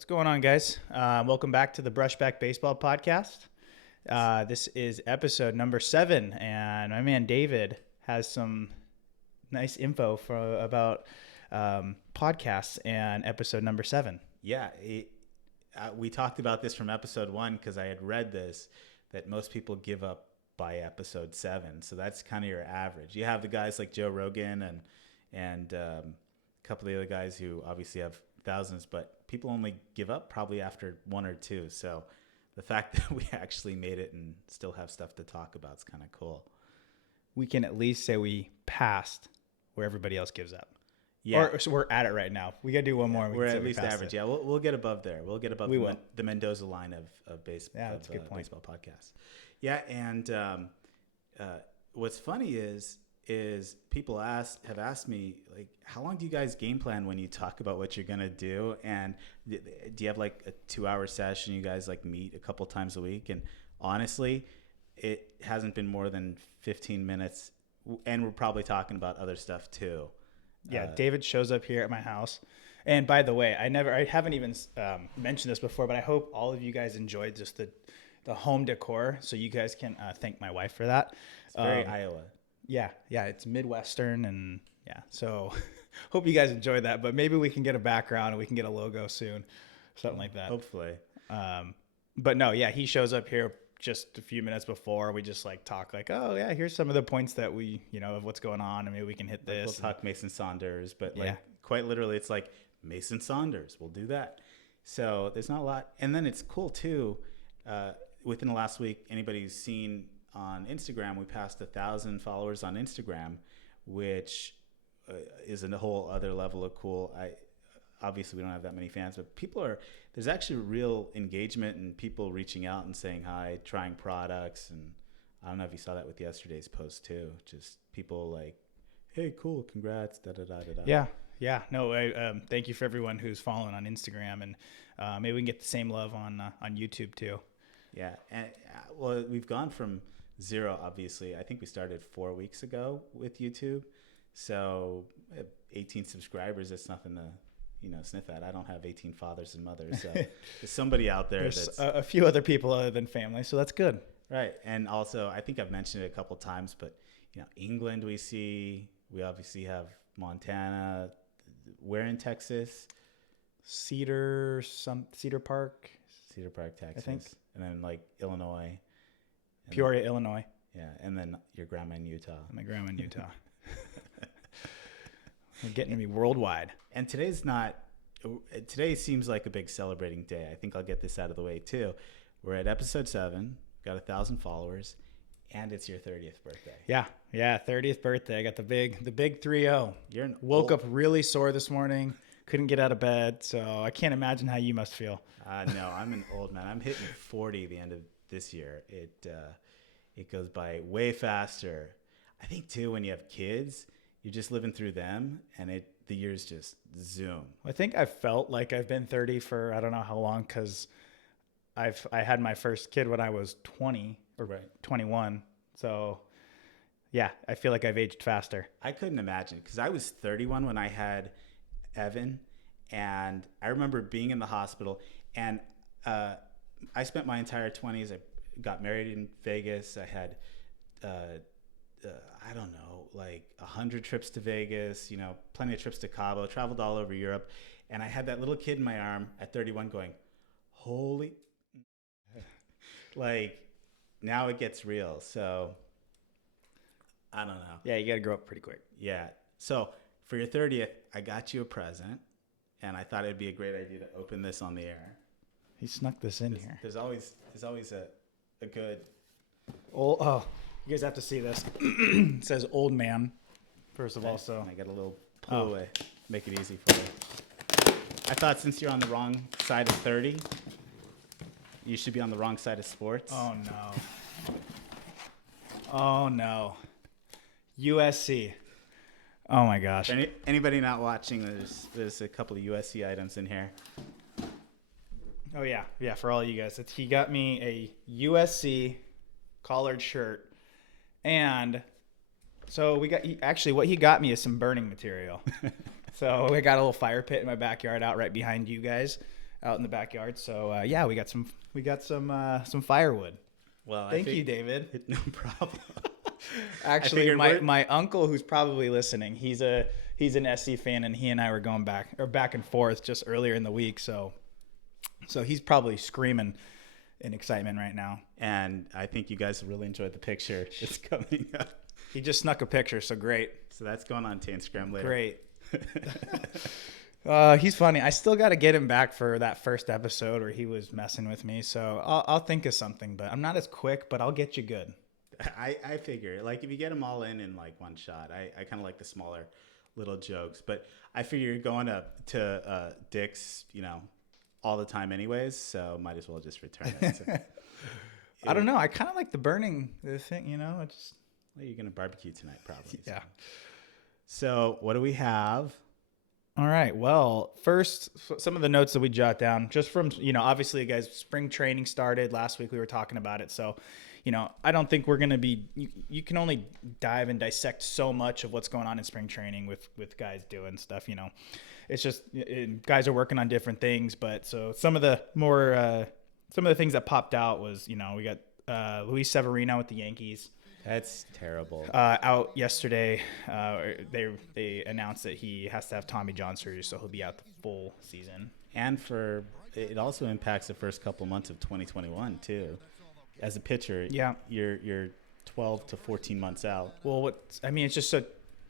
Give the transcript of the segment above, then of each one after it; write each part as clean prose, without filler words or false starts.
What's going on, guys? Welcome back to the Brushback Baseball Podcast. This is episode number 7, and my man David has some nice info about podcasts and episode number 7. Yeah, we talked about this from episode 1 because I had read this, that most people give up by episode 7. So that's kind of your average. You have the guys like Joe Rogan and a couple of the other guys who obviously have thousands, but people only give up probably after 1 or 2. So the fact that we actually made it and still have stuff to talk about is kind of cool. We can at least say we passed where everybody else gives up. Yeah, Or so we're at it right now. We got to do one more. We're at least average. It. Yeah, we'll get above there. We'll get above the Mendoza line of baseball. Yeah, that's a good point. Baseball podcast. Yeah, and what's funny is people have asked me, like, how long do you guys game plan when you talk about what you're gonna do? And do you have like a 2-hour session? You guys like meet a couple times a week? And honestly, it hasn't been more than 15 minutes, and we're probably talking about other stuff too. Yeah, David shows up here at my house. And by the way, I haven't even mentioned this before, but I hope all of you guys enjoyed just the home decor. So you guys can thank my wife for that. It's very Iowa. Yeah, it's Midwestern, and yeah. So hope you guys enjoyed that. But maybe we can get a background and we can get a logo soon, something like that. Hopefully. But no, yeah, he shows up here just a few minutes before. We just like talk like, oh yeah, here's some of the points that we, of what's going on, and maybe we can hit this. We'll talk Mason Saunders, but quite literally, it's like Mason Saunders. We'll do that. So there's not a lot, and then it's cool too. Within the last week, anybody who's seen on Instagram, we passed 1,000 followers on Instagram, which is a whole other level of cool. Obviously we don't have that many fans, but there's actually real engagement and people reaching out and saying hi, trying products. And I don't know if you saw that with yesterday's post too, just people like, hey, cool, congrats, da da da da da. Yeah. No, thank you for everyone who's following on Instagram, and maybe we can get the same love on YouTube too. Yeah, and well, we've gone from 0, obviously. I think we started 4 weeks ago with YouTube. So 18 subscribers, that's nothing to, sniff at. I don't have 18 fathers and mothers. So there's somebody out there. There's a few other people other than family, so that's good. Right. And also, I think I've mentioned it a couple times, but, England we obviously have Montana. Where in Texas? Cedar Park. Cedar Park, Texas. I think. And then like Illinois. Peoria, Illinois. Yeah, and then your grandma in Utah. My grandma in Utah. We're getting to be worldwide. And today seems like a big celebrating day. I think I'll get this out of the way too. We're at episode 7, got 1,000 followers, and it's your 30th birthday. Yeah, 30th birthday. I got the big 3-0. Woke up really sore this morning. Couldn't get out of bed, so I can't imagine how you must feel. No, I'm an old man. I'm hitting 40 the end of this year. It goes by way faster. I think too, when you have kids, you're just living through them, and the years just zoom. I think I felt like I've been 30 for I don't know how long, because I had my first kid when I was 20 or 21. So yeah, I feel like I've aged faster. I couldn't imagine, because I was 31 when I had Evan, and I remember being in the hospital, and I spent my entire 20s. I got married in Vegas. I had I don't know, like 100 trips to Vegas, plenty of trips to Cabo, traveled all over Europe, and I had that little kid in my arm at 31 going, holy, like, now it gets real. So I don't know. Yeah, you got to grow up pretty quick. Yeah. So for your 30th, I got you a present, and I thought it'd be a great idea to open this on the air. He snuck this in here. There's always a good. Oh, you guys have to see this. It says "old man." First of all, so I got a little pull away, make it easy for you. I thought since you're on the wrong side of 30, you should be on the wrong side of sports. Oh no. USC. Oh my gosh. Anybody not watching? There's a couple of USC items in here. Oh yeah, for all you guys. He got me a USC collared shirt, and so what he got me is some burning material. So I got a little fire pit in my backyard out right behind you guys. out in the backyard. So yeah, we got some firewood. Well, Thank you, David. No problem. Actually, my uncle, who's probably listening, he's an SC fan, and he and I were going back and forth just earlier in the week. So he's probably screaming in excitement right now. And I think you guys really enjoyed the picture. It's coming up. He just snuck a picture, so great. So that's going on to Instagram later. Great. He's funny. I still got to get him back for that first episode where he was messing with me. So I'll think of something, but I'm not as quick, but I'll get you good. I figure, like, if you get them all in like one shot, I kind of like the smaller little jokes. But I figure you're going to Dick's, all the time anyways, so might as well just return it. So, I don't know. I kind of like the burning thing, I just... Well, you're going to barbecue tonight, probably. Yeah. So what do we have? All right. Well, first, some of the notes that we jot down, just from, obviously, guys, spring training started. Last week we were talking about it. So, I don't think we're going to be, you can only dive and dissect so much of what's going on in spring training with guys doing stuff, It's just, guys are working on different things. But so some of the things that popped out was, we got Luis Severino with the Yankees. That's terrible. Out yesterday, they announced that he has to have Tommy John surgery, so he'll be out the full season. And it also impacts the first couple months of 2021 too. As a pitcher, yeah, you're 12 to 14 months out. Well, it's just so,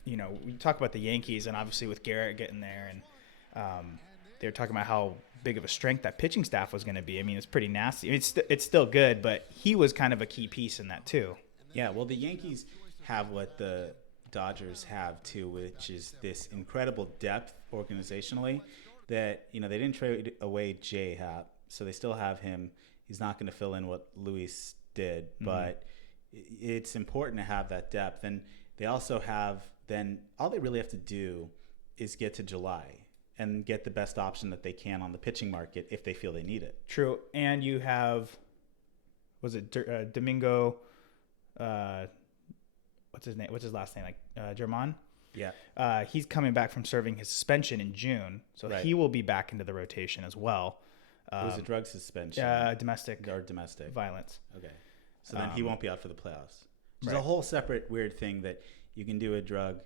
we talk about the Yankees, and obviously with Garrett getting there, and they were talking about how big of a strength that pitching staff was going to be. I mean, it's pretty nasty. It's still good, but he was kind of a key piece in that too. Yeah, well, the Yankees have what the Dodgers have too, which is this incredible depth organizationally that, they didn't trade away J-Hap, so they still have him. He's not going to fill in what Luis did, but it's important to have that depth. And they also have, then all they really have to do is get to July and get the best option that they can on the pitching market if they feel they need it. True. And you have, was it Domingo... what's his name? What's his last name? German? Yeah. He's coming back from serving his suspension in June, so right. He will be back into the rotation as well. It was a drug suspension. Domestic violence. Okay. So then he won't be out for the playoffs. There's right. a whole separate weird thing that you can do a drug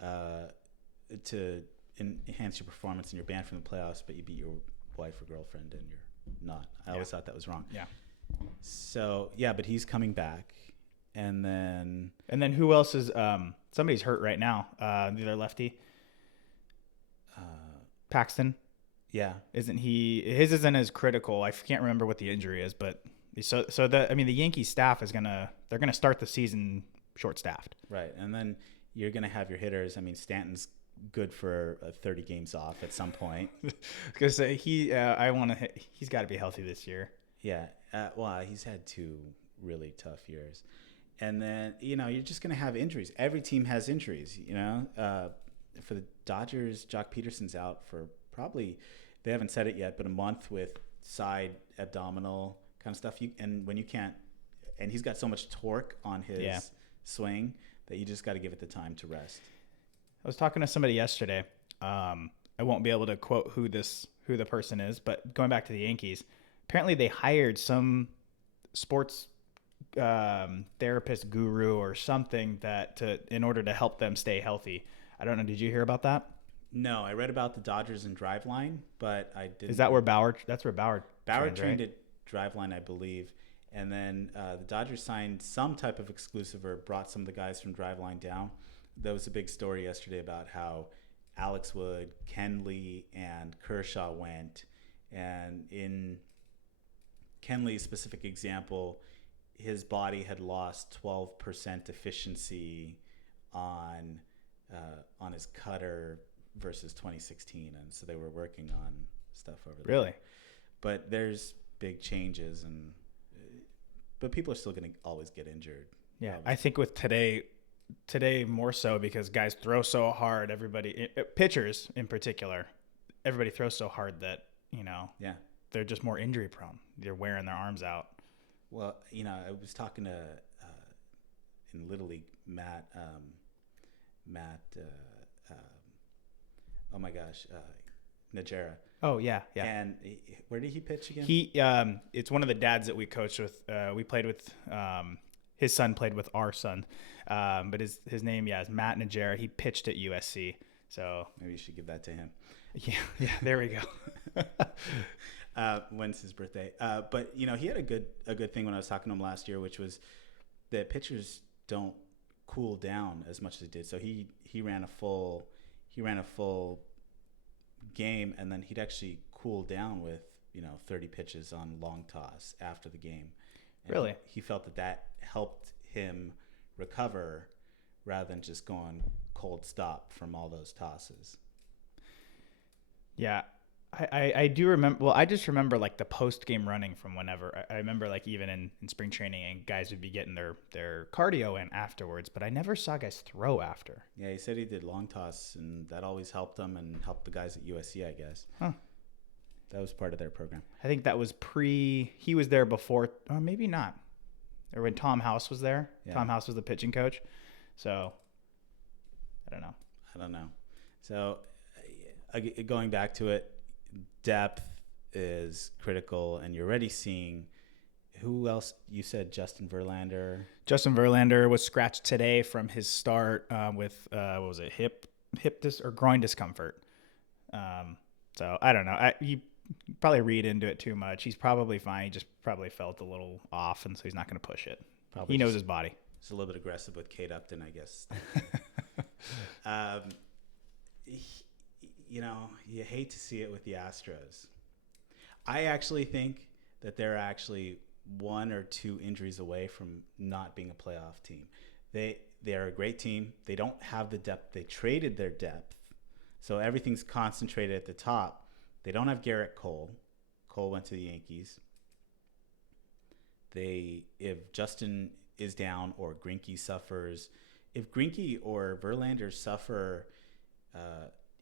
to enhance your performance and you're banned from the playoffs, but you beat your wife or girlfriend and you're not. I always thought that was wrong. Yeah. So, yeah, but he's coming back. And then who else is somebody's hurt right now? The other lefty, Paxton. Yeah, isn't he? His isn't as critical. I can't remember what the injury is, but the Yankees staff they're gonna start the season short staffed. Right, and then you're gonna have your hitters. I mean, Stanton's good for 30 games off at some point because he's got to be healthy this year. Yeah, well, he's had 2 really tough years. And then, you're just going to have injuries. Every team has injuries, For the Dodgers, Jock Peterson's out for probably, they haven't said it yet, but a month with side abdominal kind of stuff. And he's got so much torque on his swing that you just got to give it the time to rest. I was talking to somebody yesterday. I won't be able to quote who the person is, but going back to the Yankees, apparently they hired some sports therapist guru or something in order to help them stay healthy. I don't know. Did you hear about that? No, I read about the Dodgers and Driveline, but I didn't. Is that where Bauer? That's where Bauer trained right? at Driveline, I believe. And then the Dodgers signed some type of exclusive or brought some of the guys from Driveline down. There was a big story yesterday about how Alex Wood, Kenley, and Kershaw went. And in Kenley's specific example, his body had lost 12% efficiency on his cutter versus 2016, and so they were working on stuff over there. Really? But there's big changes, but people are still going to always get injured. Yeah, I think with today more so because guys throw so hard. Everybody, pitchers in particular, everybody throws so hard that they're just more injury prone. They're wearing their arms out. Well, I was talking to in Little League, Matt. Oh my gosh, Najera. Oh yeah, yeah. And where did he pitch again? It's one of the dads that we coached with. We played with. His son played with our son, but his name is Matt Najera. He pitched at USC. So maybe you should give that to him. Yeah. There we go. When's his birthday? But he had a good thing when I was talking to him last year, which was that pitchers don't cool down as much as they did. So he ran a full game, and then he'd actually cool down with 30 pitches on long toss after the game. And really, he felt that helped him recover rather than just going cold stop from all those tosses. Yeah. I do remember. Well, I just remember like the post game running from whenever. I remember like even in spring training, and guys would be getting their cardio in afterwards. But I never saw guys throw after. Yeah, he said he did long toss, and that always helped him and helped the guys at USC, I guess. Huh. That was part of their program. I think that was he was there before, or maybe not, or when Tom House was there. Yeah. Tom House was the pitching coach, so I don't know. So going back to it. Depth is critical, and you're already seeing who else. You said Justin Verlander. Justin Verlander was scratched today from his start with what was it, hip or groin discomfort. So I don't know. You probably read into it too much. He's probably fine. He just probably felt a little off, and so he's not going to push it. Probably he knows his body. He's a little bit aggressive with Kate Upton, I guess. You hate to see it with the Astros. I actually think that they're actually 1 or 2 injuries away from not being a playoff team. They're a great team. They don't have the depth. They traded their depth. So everything's concentrated at the top. They don't have Garrett Cole. Cole went to the Yankees. If Justin is down or Greinke suffers, if Greinke or Verlander suffer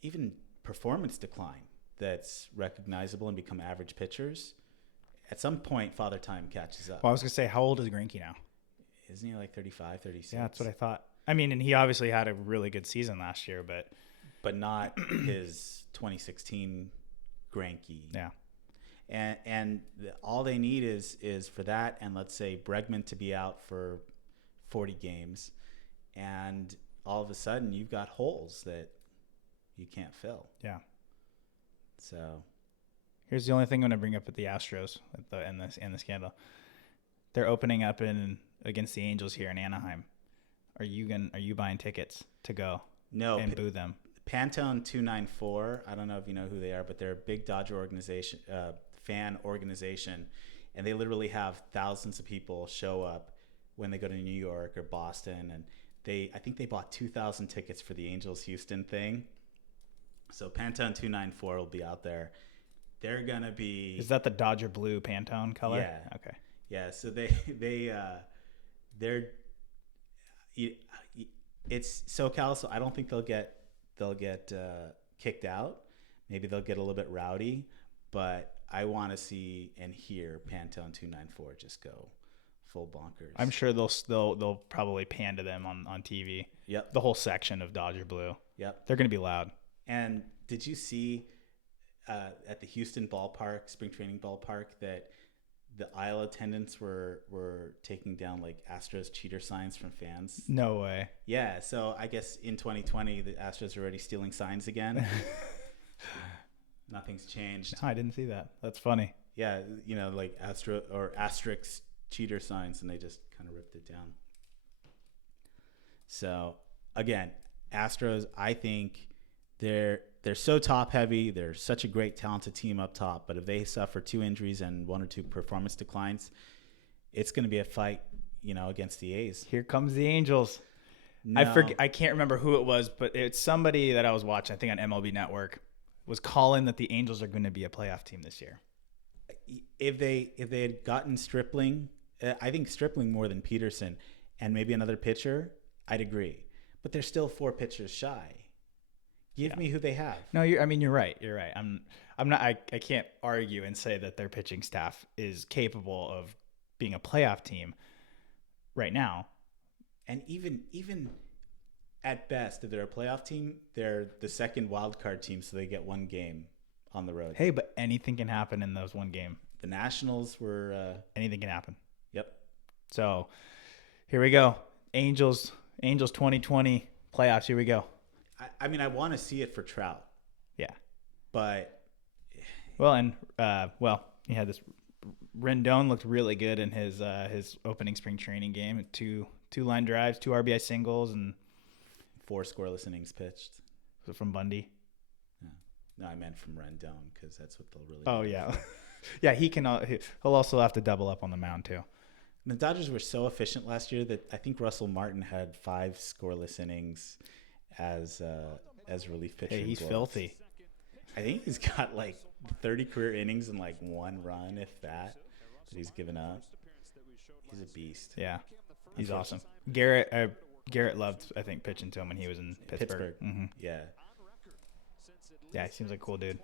even performance decline that's recognizable and become average pitchers, at some point Father Time catches up. Well, I was going to say, how old is Greinke now? Isn't he like 35, 36? Yeah, that's what I thought. I mean, and he obviously had a really good season last year, but not his 2016 Greinke. Yeah. And all they need is for that, and let's say Bregman to be out for 40 games, and all of a sudden you've got holes that you can't fill. Yeah. So here's the only thing I'm going to bring up with the Astros and the scandal. They're opening up against the Angels here in Anaheim. Are you buying tickets to go? No. And boo them? Pantone 294. I don't know if you know who they are, but they're a big Dodger organization, fan organization, and they literally have thousands of people show up when they go to New York or Boston, and I think they bought 2,000 tickets for the Angels Houston thing. So Pantone 294 will be out there. They're gonna be. Is that the Dodger blue Pantone color? Yeah. Okay. Yeah. So they're. It's SoCal, so I don't think they'll get kicked out. Maybe they'll get a little bit rowdy, but I want to see and hear Pantone 294 just go full bonkers. I'm sure they'll probably pan to them on TV. Yep. The whole section of Dodger blue. Yep. They're gonna be loud. And did you see at the Houston ballpark, spring training ballpark, that the aisle attendants were taking down like Astros cheater signs from fans? No way. Yeah, so I guess in 2020 the Astros are already stealing signs again. Nothing's changed. No, I didn't see that. That's funny. Yeah, like Astro or asterisk cheater signs, and they just kind of ripped it down. So again, Astros, I think they're so top heavy. They're such a great talented team up top, but if they suffer 2 injuries and 1 or 2 performance declines, it's going to be a fight, against the A's. Here comes the Angels. No. I can't remember who it was, but it's somebody that I was watching, I think on MLB Network, was calling that the Angels are going to be a playoff team this year. If they had gotten Stripling, I think Stripling more than Peterson, and maybe another pitcher, I'd agree. But they're still 4 pitchers shy. Give me who they have. No, you're right. You're right. I'm not. I can't argue and say that their pitching staff is capable of being a playoff team right now. And even at best, if they're a playoff team, they're the second wild card team, so they get 1 game on the road. Hey, but anything can happen in those one game. The Nationals were. Anything can happen. Yep. So here we go. Angels 2020 playoffs. Here we go. I mean, I want to see it for Trout. Yeah. But. Well, and he had this. Rendon looked really good in his opening spring training game. Two line drives, 2 RBI singles, and 4 scoreless innings pitched. Was it from Bundy? Yeah. No, I meant from Rendon because that's what they'll really. Oh yeah, yeah. He'll also have to double up on the mound too. The Dodgers were so efficient last year that I think Russell Martin had 5 scoreless innings as relief pitcher. Hey, he's filthy. I think he's got like 30 career innings and like 1 run, if that he's given up. He's a beast. Yeah, he's awesome. Garrett loved, I think, pitching to him when he was in Pittsburgh. Mm-hmm. Yeah. Yeah, he seems like a cool dude.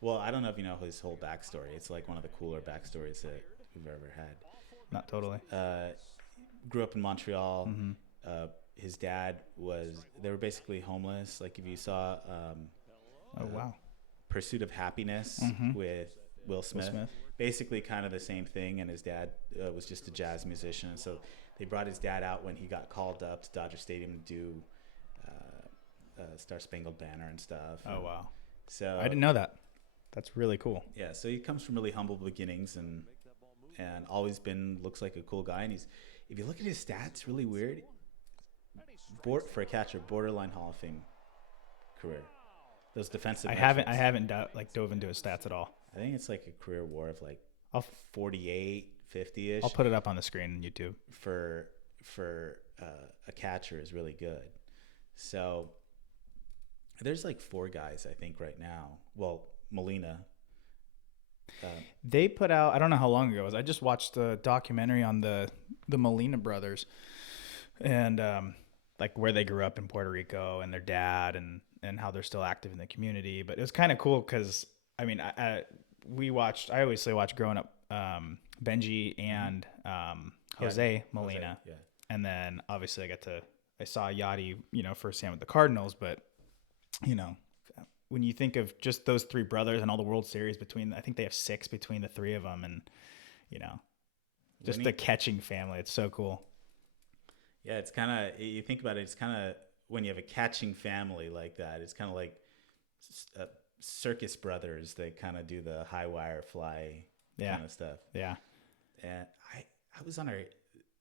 Well, I don't know if you know his whole backstory. It's like one of the cooler backstories that we've ever had. Not totally. Grew up in Montreal. Mm-hmm. His dad they were basically homeless. Like if you saw Pursuit of Happiness with Will Smith. Basically kind of the same thing. And his dad was just a jazz musician. And so they brought his dad out when he got called up to Dodger Stadium to do Star Spangled Banner and stuff. Oh, wow. So I didn't know that. That's really cool. Yeah, so he comes from really humble beginnings and always looks like a cool guy. And if you look at his stats, really weird. For a catcher, borderline Hall of Fame career. Those defensive. I haven't dove into his stats at all. I think it's like a career WAR of like 48, 50-ish. I'll put it up on the screen on YouTube. For a catcher is really good. So there's like 4 guys I think right now. Well, Molina. They put out, I don't know how long ago it was. I just watched the documentary on the Molina brothers and like where they grew up in Puerto Rico and their dad and how they're still active in the community. But it was kind of cool because I mean, I obviously watched growing up Benji and Jose Molina. Yeah. And then obviously I saw Yachty, firsthand with the Cardinals, but when you think of just those 3 brothers and all the World Series I think they have 6 between the 3 of them, and just the catching family. It's so cool. Yeah, it's kind of, you think about it, it's kind of, when you have a catching family like that, it's kind of like circus brothers that kind of do the high wire fly kind of stuff. Yeah. And I was on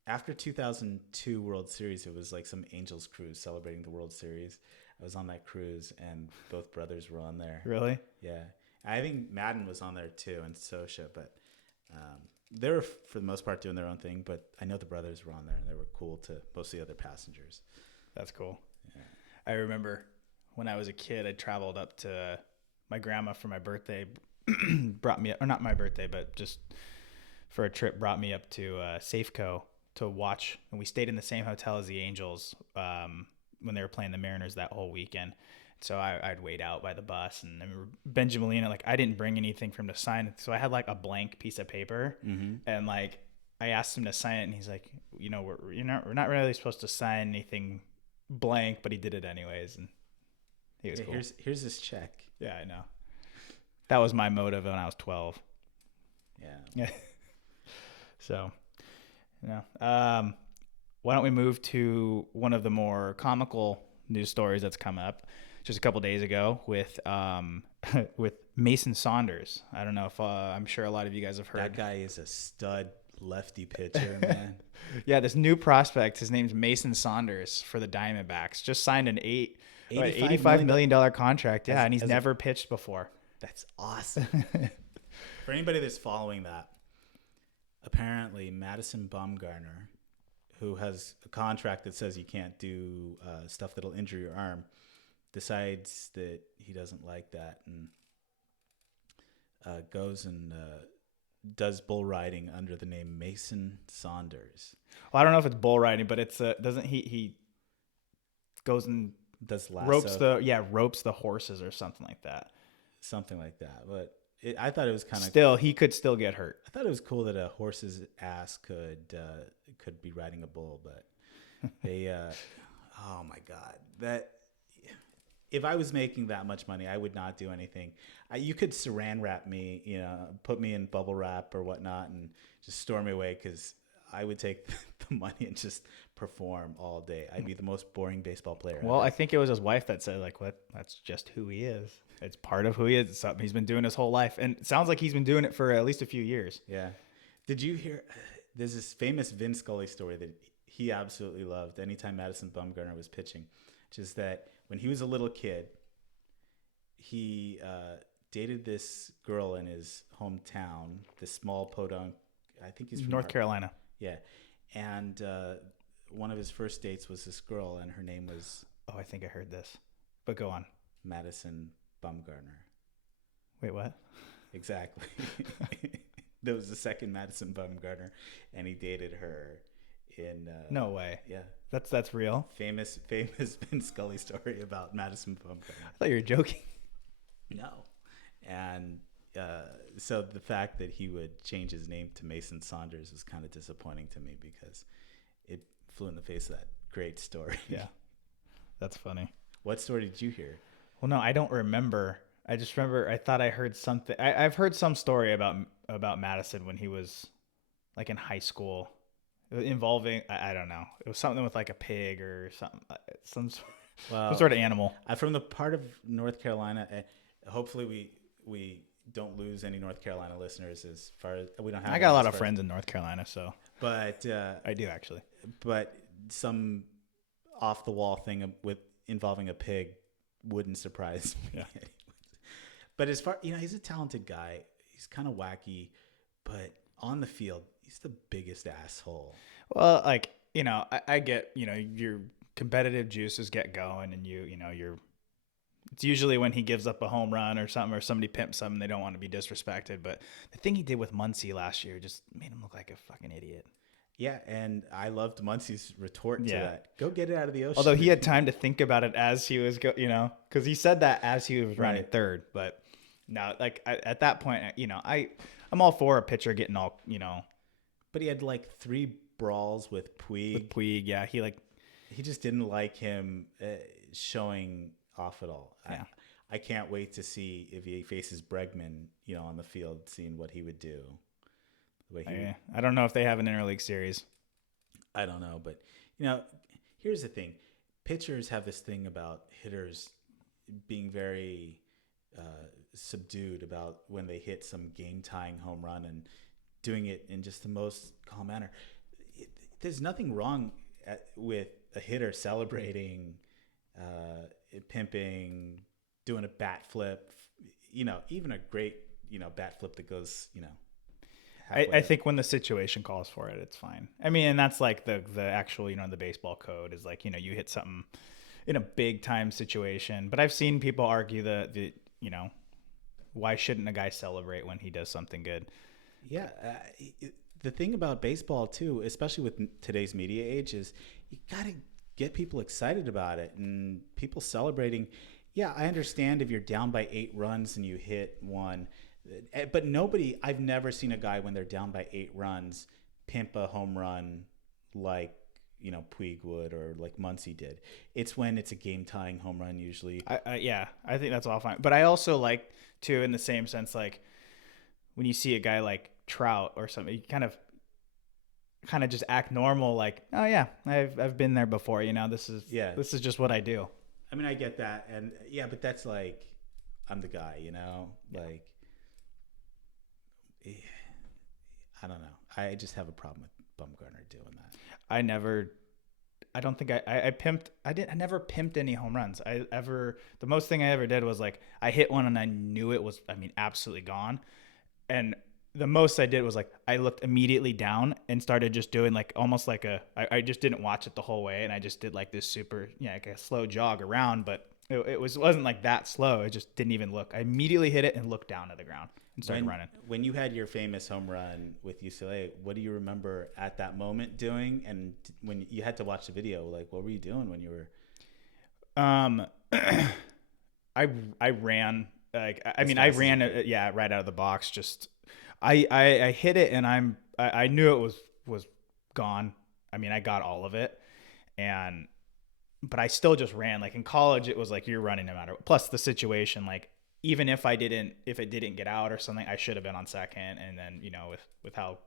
after 2002 World Series, it was like some Angels cruise celebrating the World Series. I was on that cruise and both brothers were on there. Really? Yeah. I think Madden was on there too and Sosha, but they were for the most part doing their own thing, but I know the brothers were on there and they were cool to most of the other passengers. That's cool. Yeah. I remember when I was a kid, I traveled up to my grandma for my birthday, brought me, or not my birthday, but just for a trip, brought me up to Safeco to watch, and we stayed in the same hotel as the Angels when they were playing the Mariners that whole weekend. So I'd wait out by the bus, and I remember Benjamin Molina, like I didn't bring anything for him to sign, so I had like a blank piece of paper, and like I asked him to sign it, and he's like, we're not really supposed to sign anything blank, but he did it anyways, and he was cool. Here's his check. Yeah, I know. That was my motive when I was 12. Yeah. So, why don't we move to one of the more comical news stories that's come up just a couple days ago with Mason Saunders. I don't know if I'm sure a lot of you guys have heard. That guy is a stud lefty pitcher, man. Yeah, this new prospect, his name's Mason Saunders for the Diamondbacks. Just signed an $85 million contract. Yeah, and he's never pitched before. That's awesome. For anybody that's following that, apparently Madison Bumgarner, who has a contract that says you can't do stuff that'll injure your arm, decides that he doesn't like that and goes and does bull riding under the name Mason Saunders. Well, I don't know if it's bull riding, but it's doesn't he goes and does lasso. ropes the horses or something like that. Something like that. But I thought it was kind of he could still get hurt. I thought it was cool that a horse's ass could be riding a bull, but they oh my god, that if I was making that much money, I would not do anything. You could saran wrap me, put me in bubble wrap or whatnot, and just store me away because I would take the money and just perform all day. I'd be the most boring baseball player Well, ever. I think it was his wife that said, like, what? That's just who he is. It's part of who he is. It's something he's been doing his whole life. And it sounds like he's been doing it for at least a few years. Yeah. Did you hear? There's this famous Vin Scully story that he absolutely loved anytime Madison Bumgarner was pitching, which is that when he was a little kid, he dated this girl in his hometown, this small podunk. I think he's from North Carolina. Yeah. And one of his first dates was this girl, and her name was Oh, I think I heard this. But go on. Madison Bumgarner. Wait, what? Exactly. There was the second Madison Bumgarner, and he dated her in. No way. Yeah. That's real. Famous Vin Scully story about Madison Bumgarner. I thought you were joking. No. And so the fact that he would change his name to Mason Saunders was kind of disappointing to me because it flew in the face of that great story. Yeah. That's funny. What story did you hear? Well, no, I don't remember. I just remember I thought I heard something. I've heard some story about Madison when he was like in high school, involving I don't know. It was something with like a pig or something, some sort of animal. From the part of North Carolina, hopefully we don't lose any North Carolina listeners. As far as we don't have, I got a lot of friends in North Carolina, so but I do actually. But some off the wall thing with involving a pig wouldn't surprise me. Yeah. But as far, he's a talented guy. He's kind of wacky, but on the field, he's the biggest asshole. Well, like, I get, your competitive juices get going and you're, it's usually when he gives up a home run or something, or somebody pimps something, they don't want to be disrespected. But the thing he did with Muncy last year just made him look like a fucking idiot. Yeah, and I loved Muncy's retort to that. Go get it out of the ocean. Although he had time to think about it as he was, because he said that as he was running third. But no, like at that point, I'm all for a pitcher getting all, But he had like 3 brawls with Puig. With Puig, yeah. He just didn't like him showing off at all. Yeah. I can't wait to see if he faces Bregman, on the field, seeing what he would do. I don't know if they have an interleague series. I don't know, but here's the thing: pitchers have this thing about hitters being very subdued about when they hit some game-tying home run and doing it in just the most calm manner. There's nothing wrong with a hitter celebrating, pimping, doing a bat flip. Even a great bat flip that goes I think when the situation calls for it, it's fine. I mean, and that's like the actual, the baseball code is like, you hit something in a big time situation. But I've seen people argue the why shouldn't a guy celebrate when he does something good? Yeah. The thing about baseball too, especially with today's media age, is you got to get people excited about it and people celebrating. Yeah, I understand if you're down by 8 runs and you hit one. But I've never seen a guy when they're down by 8 runs pimp a home run like, Puig would or like Muncy did. It's when it's a game-tying home run usually. I think that's all fine. But I also like to, in the same sense, like when you see a guy like Trout or something, you kind of just act normal, like, oh yeah, I've been there before. This is just what I do. I mean, I get that, and yeah, but that's like I'm the guy, like. I don't know. I just have a problem with Bumgarner doing that. I never pimped any home runs. The most thing I ever did was like, I hit one and I knew it was, absolutely gone. And the most I did was like, I looked immediately down and started just doing like, almost like I just didn't watch it the whole way. And I just did like this super, like a slow jog around, but it wasn't like that slow. I just didn't even look. I immediately hit it and looked down to the ground and started running. When you had your famous home run with UCLA, what do you remember at that moment doing? And when you had to watch the video, like, what were you doing when you were? I ran. Like, I ran right out of the box. Just I hit it and I knew it was gone. I got all of it, and but I still just ran. Like in college, it was like you're running no matter what. Plus the situation, like even if it didn't get out or something, I should have been on second. And then, with how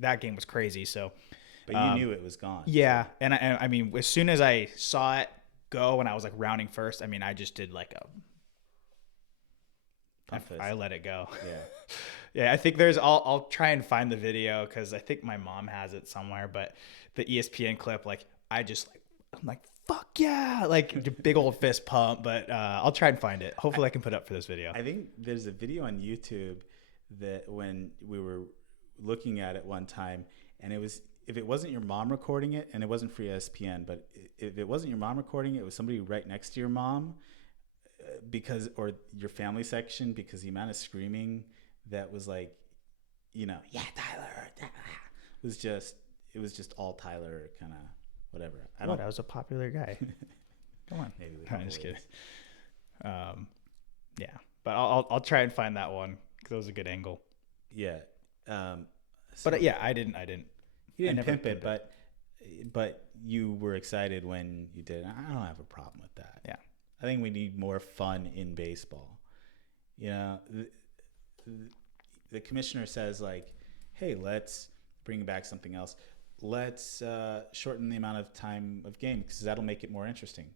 that game was crazy. So, But you knew it was gone. yeah. So. And I mean, as soon as I saw it go and I was like rounding first, I mean, I just did like I let it go. Yeah. Yeah. I think I'll try and find the video because I think my mom has it somewhere, but the ESPN clip, like I'm like, fuck yeah, like big old fist pump. But I'll try and find it. Hopefully I can put up for this video. I think there's a video on YouTube that when we were looking at it one time, and it was, if it wasn't your mom recording it, and it wasn't for ESPN, but if it wasn't your mom recording it, it was somebody right next to your mom, or your family section, because the amount of screaming that was like, yeah, Tyler, it was just all Tyler kind of whatever. I was a popular guy. Come on. Maybe I'm just kidding. Yeah, but I'll try and find that one because it was a good angle. Yeah. But yeah, I didn't. You didn't pimp it, but you were excited when you did. I don't have a problem with that. Yeah. I think we need more fun in baseball. The commissioner says like, hey, let's bring back something else. Let's shorten the amount of time of game because that'll make it more interesting.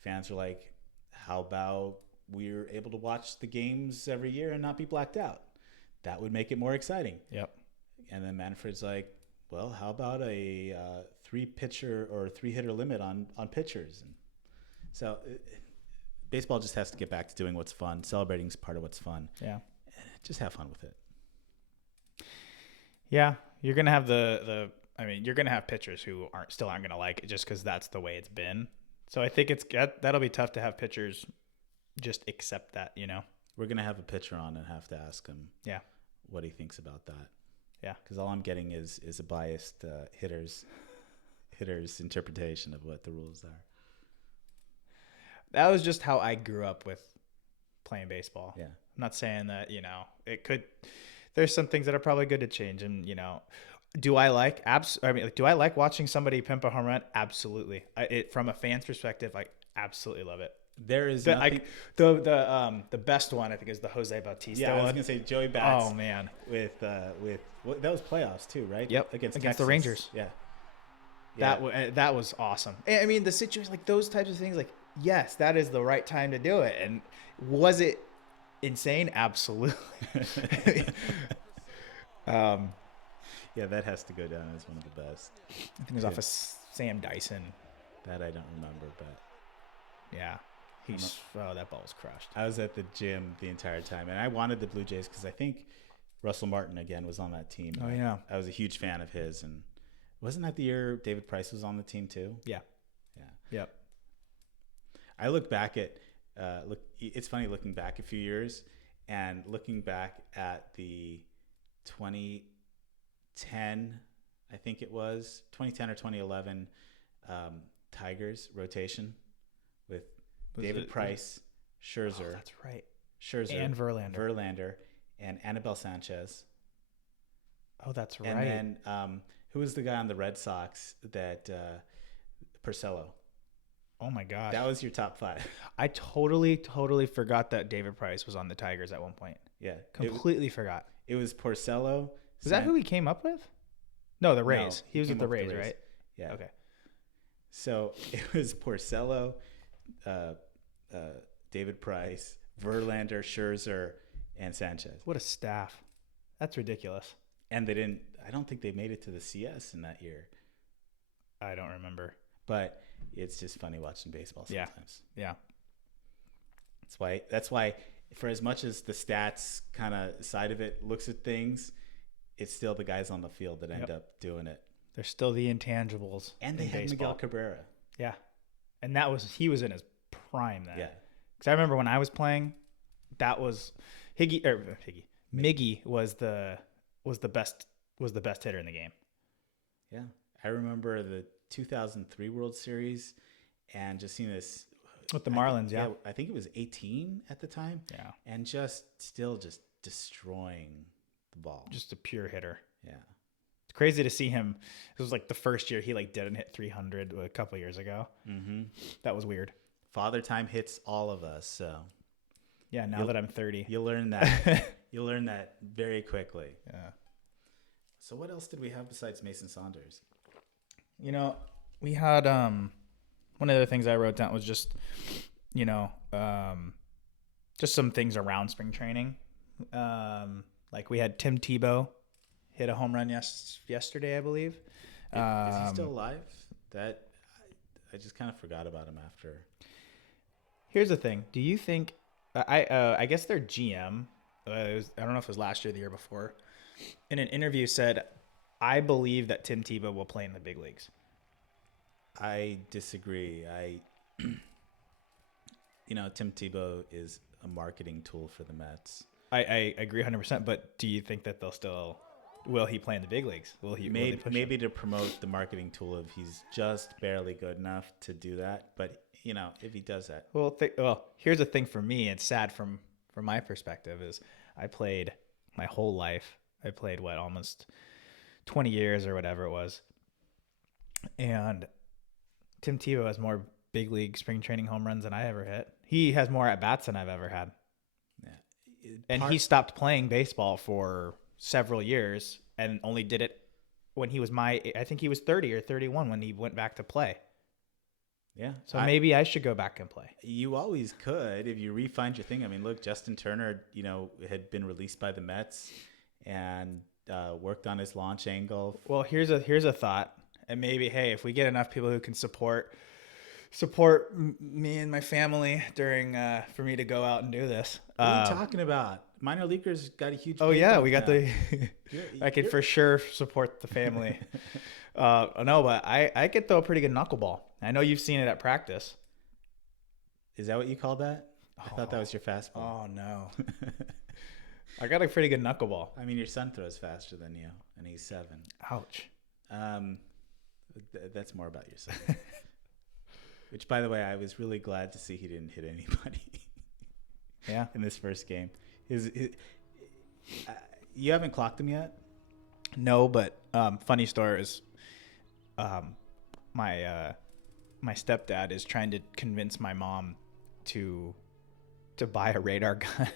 Fans are like, how about we're able to watch the games every year and not be blacked out? That would make it more exciting. Yep. And then Manfred's like, well, how about a 3-pitcher or 3-hitter limit on pitchers? And so baseball just has to get back to doing what's fun. Celebrating is part of what's fun. Yeah. Just have fun with it. Yeah. You're going to have you're going to have pitchers who aren't going to like it just because that's the way it's been. So I think that'll be tough to have pitchers just accept that, We're going to have a pitcher on and have to ask him what he thinks about that. Yeah. Because all I'm getting is a biased hitter's interpretation of what the rules are. That was just how I grew up with playing baseball. Yeah. I'm not saying that, there's some things that are probably good to change. And, do I like watching somebody pimp a home run? Absolutely. From a fan's perspective, I absolutely love it. There is nothing... the best one I think is the Jose Bautista. Yeah, I was gonna say Joey Bats. Oh man, with that was playoffs too, right? Yep, against the Rangers. Yeah, that was awesome. I mean, the situation, like those types of things, like yes, that is the right time to do it. And was it insane? Absolutely. Yeah, that has to go down as one of the best. I think it was off of Sam Dyson. That I don't remember, but yeah. That ball was crushed. I was at the gym the entire time, and I wanted the Blue Jays because I think Russell Martin again was on that team. Oh yeah, I was a huge fan of his, and wasn't that the year David Price was on the team too? Yeah. Yep. I look back at it's funny looking back a few years and looking back at the 2010, I think it was 2010 or 2011 Tigers rotation with David Price, Scherzer. Oh, that's right. Scherzer. And Verlander and Anibal Sanchez. Oh, that's right. And then who was the guy on the Red Sox that Porcello? Oh my gosh. That was your top 5. I totally forgot that David Price was on the Tigers at one point. Yeah. Completely forgot. It was Porcello. Was that who he came up with? No, the Rays. No, he was with the Rays, right? Yeah. Okay. So it was Porcello, David Price, Verlander, Scherzer, and Sanchez. What a staff. That's ridiculous. And I don't think they made it to the CS in that year. I don't remember. But it's just funny watching baseball sometimes. Yeah. That's why for as much as the stats kind of side of it looks at things, it's still the guys on the field that end up doing it. They're still the intangibles. And they had Miguel Cabrera. Yeah. And he was in his prime then. Yeah. Because I remember when I was playing, that was Miggy was the best hitter in the game. Yeah. I remember the 2003 World Series and just seeing this with the Marlins. Yeah. I think it was 18 at the time. Yeah. And just destroying the ball. Just a pure hitter. Yeah. crazy to see him. It was like the first year he like didn't hit 300 a couple years ago. Mm-hmm. That was weird. Father time hits all of us, so yeah. Now that I'm 30, you'll learn that. You'll learn that very quickly. Yeah. So what else did we have besides Mason Saunders? You know, we had one of the things I wrote down was just, you know, just some things around spring training. Like we had Tim Tebow hit a home run yesterday, I believe. Is he still alive? That I just kind of forgot about him after. Here's the thing. Do you think I guess their GM, I don't know if it was last year or the year before, in an interview said, I believe that Tim Tebow will play in the big leagues. I disagree. Tim Tebow is a marketing tool for the Mets. I agree 100%, but do you think that will he play in the big leagues? Will he maybe to promote the marketing tool of he's just barely good enough to do that, but if he does that. Well, here's the thing for me. It's sad from my perspective is I played my whole life. I played almost 20 years or whatever it was. And Tim Tebow has more big league spring training home runs than I ever hit. He has more at bats than I've ever had. Yeah. And he stopped playing baseball for several years and only did it when he was I think he was 30 or 31 when he went back to play. Yeah. So maybe I should go back and play. You always could if you refined your thing. I mean, look, Justin Turner, had been released by the Mets and worked on his launch angle. Well, here's a thought. And maybe, hey, if we get enough people who can support me and my family during for me to go out and do this. What are you talking about? Minor leaguers got a huge. Oh yeah, we got I could for sure support the family. No, but I could throw a pretty good knuckleball. I know you've seen it at practice. Is that what you called that? I thought that was your fastball. Oh no. I got a pretty good knuckleball. I mean, your son throws faster than you, and he's 7. Ouch. That's more about your son. Which, by the way, I was really glad to see he didn't hit anybody. Yeah. In this first game, you haven't clocked him yet? No, but funny story is, my stepdad is trying to convince my mom to buy a radar gun,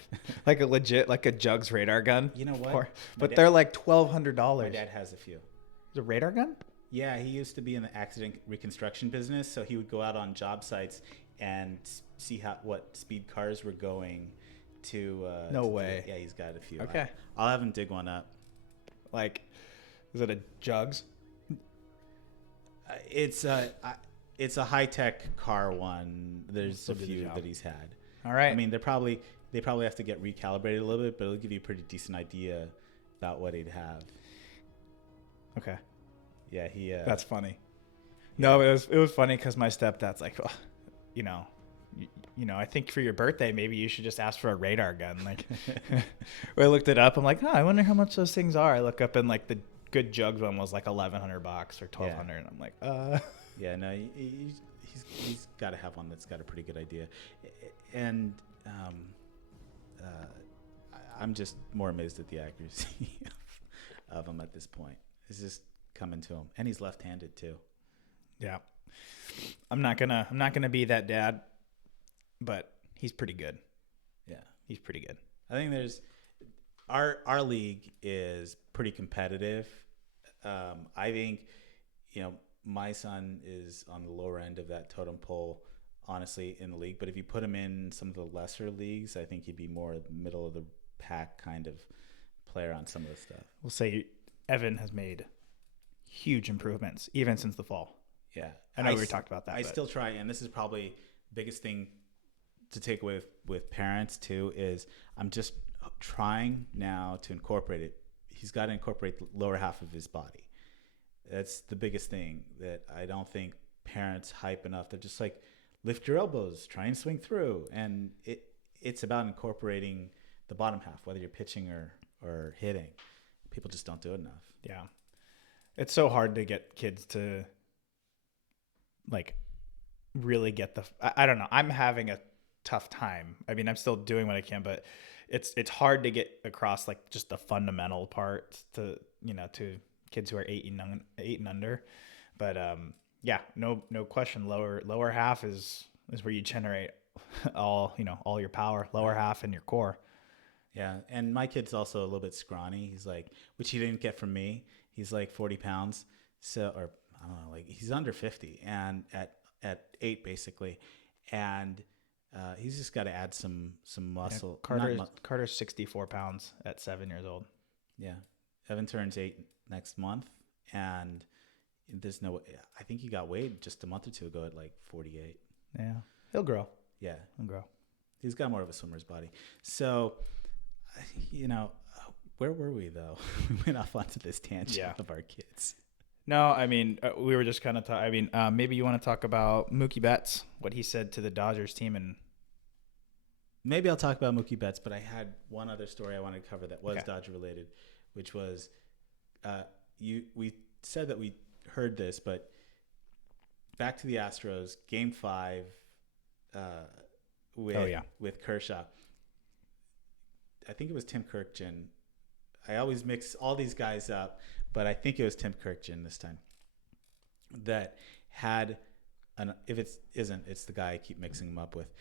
like a Jugs radar gun. You know what? But they're like $1,200. My dad has a few. Is it a radar gun? Yeah, he used to be in the accident reconstruction business, so he would go out on job sites and see what speed cars were going to. No way. Yeah, he's got a few. Okay. I'll have him dig one up. Like, is it a Jugs? It's a high-tech car one. There's a few that he's had. All right. I mean, they probably have to get recalibrated a little bit, but it'll give you a pretty decent idea about what he'd have. Okay. Yeah, That's funny. No, it was funny because my stepdad's like, oh, I think for your birthday maybe you should just ask for a radar gun. Like, I looked it up. I'm like, I wonder how much those things are. I look up and like the good Jugs one was like $1,100 or $1,200. Yeah. And I'm like, Yeah, no, he's got to have one that's got a pretty good idea, and I'm just more amazed at the accuracy of him at this point. It's just coming to him, and he's left-handed too. Yeah, I'm not gonna be that dad, but he's pretty good. Yeah, he's pretty good. I think there's our league is pretty competitive. I think my son is on the lower end of that totem pole, honestly, in the league. But if you put him in some of the lesser leagues, I think he'd be more middle of the pack kind of player on some of the stuff. We'll say Evan has made huge improvements even since the fall. Yeah, I know we talked about that. I still try, and this is probably the biggest thing to take away with parents too, is I'm just trying now to incorporate it. He's got to incorporate the lower half of his body. That's the biggest thing that I don't think parents hype enough. They're just like, lift your elbows, try and swing through. And it's about incorporating the bottom half, whether you're pitching or hitting. People just don't do it enough. Yeah. It's so hard to get kids to like really get I don't know. I'm having a tough time. I mean, I'm still doing what I can, but it's hard to get across like just the fundamental parts to kids who are 8 and under. But yeah, no question. Lower half is where you generate all your power. Lower half and your core. Yeah, and my kid's also a little bit scrawny. He's like, which he didn't get from me. He's like 40 pounds, so or I don't know, like he's under 50, and at 8 basically, and he's just got to add some muscle. Yeah, Carter's 64 pounds at 7 years old. Yeah, Evan turns 8 next month, and there's no. I think he got weighed just a month or two ago at like 48. Yeah, he'll grow. Yeah, he'll grow. He's got more of a swimmer's body. So, where were we though? We went off onto this tangent of our kids. No, I mean, we were just kind of maybe you want to talk about Mookie Betts, what he said to the Dodgers team, and maybe I'll talk about Mookie Betts, but I had one other story I wanted to cover that was Dodger related, which was we said that we heard this, but back to the Astros, Game 5 with Kershaw. I think it was Tim Kirkjian. I always mix all these guys up, but I think it was Tim Kirkjian this time that had if it isn't, it's the guy I keep mixing them up with.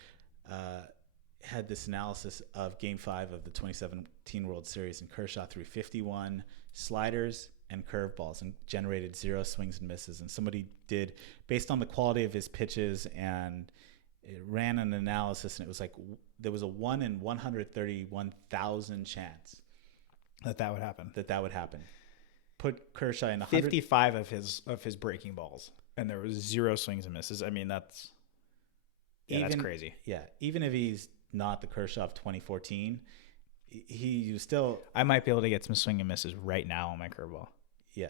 Had this analysis of Game 5 of the 2017 World Series, and Kershaw threw 51 sliders and curveballs and generated 0 swings and misses. And somebody did, based on the quality of his pitches, and it ran an analysis, and it was like there was a 1 in 131,000 chance that would happen. That would happen. Put Kershaw in 55 of his breaking balls, and there was 0 swings and misses. I mean, that's crazy. Yeah, even if he's not the Kershaw of 2014, he was still. I might be able to get some swing and misses right now on my curveball. Yeah,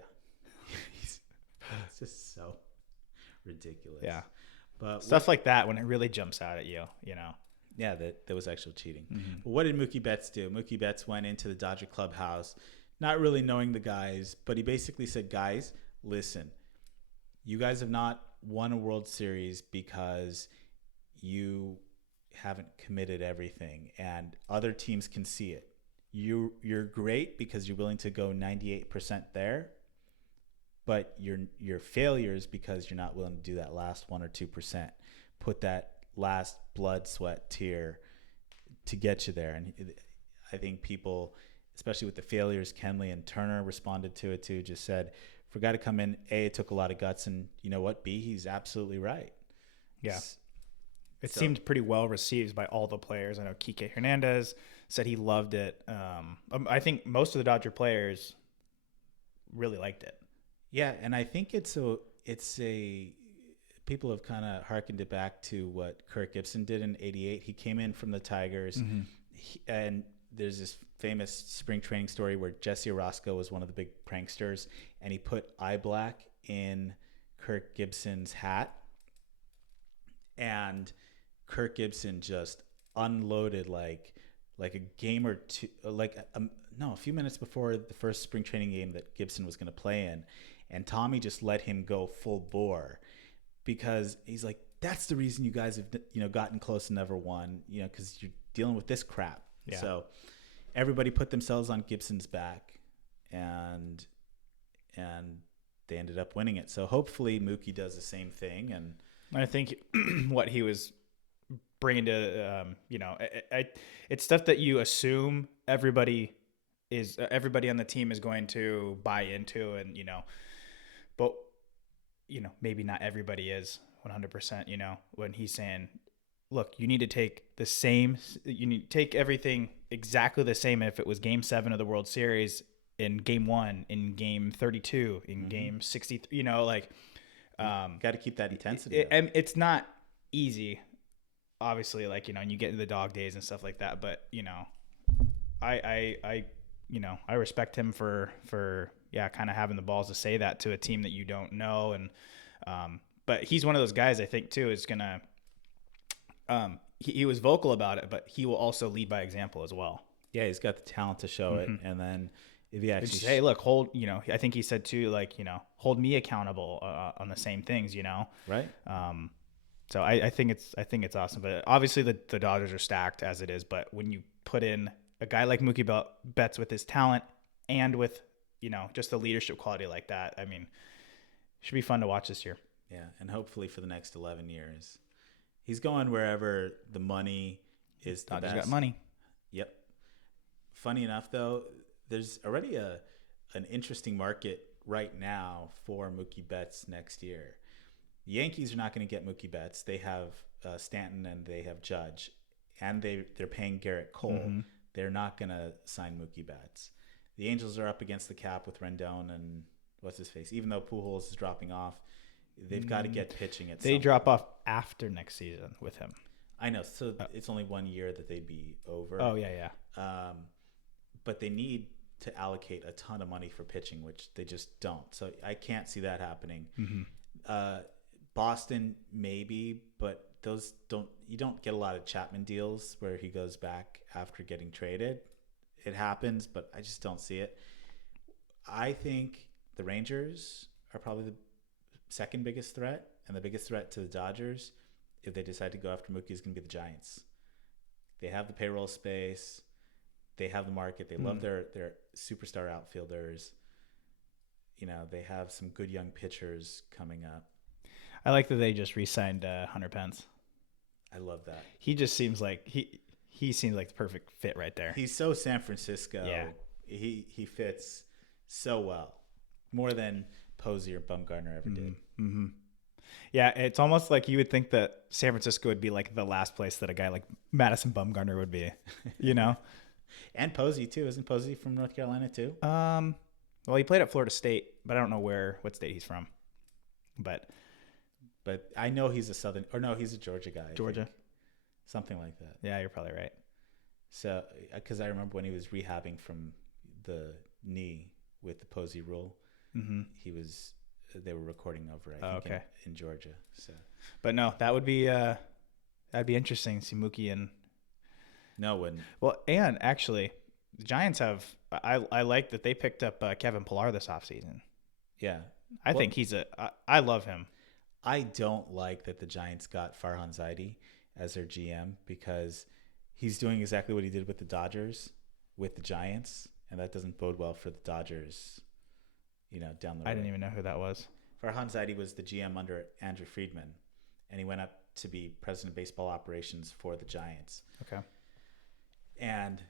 it's just so ridiculous. Yeah, but stuff like that when it really jumps out at you, Yeah, that was actual cheating. Mm-hmm. But what did Mookie Betts do? Mookie Betts went into the Dodger clubhouse, not really knowing the guys, but he basically said, "Guys, listen, you guys have not won a World Series because you haven't committed everything, and other teams can see it. You're great because you're willing to go 98% there, but you're failures because you're not willing to do that last 1 or 2%. Put that last blood, sweat, tear to get you there." And I think people, especially with the failures, Kenley and Turner responded to it too, just said, for a guy to come in, A, it took a lot of guts, and you know what, B, he's absolutely right. Yeah. It seemed pretty well received by all the players. I know Kike Hernandez said he loved it. I think most of the Dodger players really liked it. Yeah, and I think it's a people have kind of hearkened it back to what Kirk Gibson did in '88. He came in from the Tigers, mm-hmm. And there's this famous spring training story where Jesse Orosco was one of the big pranksters, and he put eye black in Kirk Gibson's hat, and Kirk Gibson just unloaded like a game or two, a few minutes before the first spring training game that Gibson was going to play in, and Tommy just let him go full bore because he's like, that's the reason you guys have gotten close and never won, because you're dealing with this crap. Yeah. So everybody put themselves on Gibson's back, and they ended up winning it. So hopefully Mookie does the same thing. And I think what he was bringing to, it's stuff that you assume everybody on the team is going to buy into, and, but, maybe not everybody is 100%, when he's saying, look, you need to take everything exactly the same. If it was Game 7 of the World Series, in Game 1, in Game 32, in mm-hmm. Game 63, got to keep that intensity. And it's not easy, obviously, and you get into the dog days and stuff like that. But I respect him for kind of having the balls to say that to a team that you don't know. And but he's one of those guys I think too is gonna. He was vocal about it, but he will also lead by example as well. Yeah, he's got the talent to show mm-hmm. it, and then. If he actually hey, look, hold, I think he said too, hold me accountable on the same things, Right. So I think it's awesome, but obviously the Dodgers are stacked as it is. But when you put in a guy like Mookie Betts with his talent and with just the leadership quality like that. I mean, should be fun to watch this year. Yeah, and hopefully for the next 11 years. He's going wherever the money is the Dodgers best. got money. Yep. Funny enough, though, there's already an interesting market right now for Mookie Betts next year. The Yankees are not going to get Mookie Betts. They have Stanton and they have Judge, and they're paying Garrett Cole. Mm-hmm. They're not going to sign Mookie Betts. The Angels are up against the cap with Rendon and what's his face. Even though Pujols is dropping off, they've got to get pitching at. They drop off after next season with him. I know, so it's only 1 year that they'd be over. Oh yeah. But they need to allocate a ton of money for pitching, which they just don't. So I can't see that happening. Mm-hmm. Boston maybe, but you don't get a lot of Chapman deals where he goes back after getting traded. It happens, but I just don't see it. I think the Rangers are probably the second biggest threat, and the biggest threat to the Dodgers, if they decide to go after Mookie, is going to be the Giants. They have the payroll space. They have the market. They love their superstar outfielders. They have some good young pitchers coming up. I like that they just re-signed Hunter Pence. I love that. He just seems like he seems like the perfect fit right there. He's so San Francisco. Yeah. He fits so well, more than Posey or Bumgarner ever did. Mm-hmm. Yeah, it's almost like you would think that San Francisco would be like the last place that a guy like Madison Bumgarner would be, And Posey too. Isn't Posey from North Carolina too? Well, he played at Florida State, but I don't know what state he's from. But I know he's he's a Georgia guy. Georgia. Something like that. Yeah, you're probably right. So, because I remember when he was rehabbing from the knee with the Posey rule, mm-hmm. they were recording over, I think, in Georgia. So, but no, that'd be interesting to see Mookie and. No one. Well, and actually, the Giants have. I like that they picked up Kevin Pillar this offseason. Yeah, I think I love him. I don't like that the Giants got Farhan Zaidi as their GM because he's doing exactly what he did with the Dodgers, with the Giants, and that doesn't bode well for the Dodgers. Down the road. I didn't even know who that was. Farhan Zaidi was the GM under Andrew Friedman, and he went up to be president of baseball operations for the Giants. Okay. And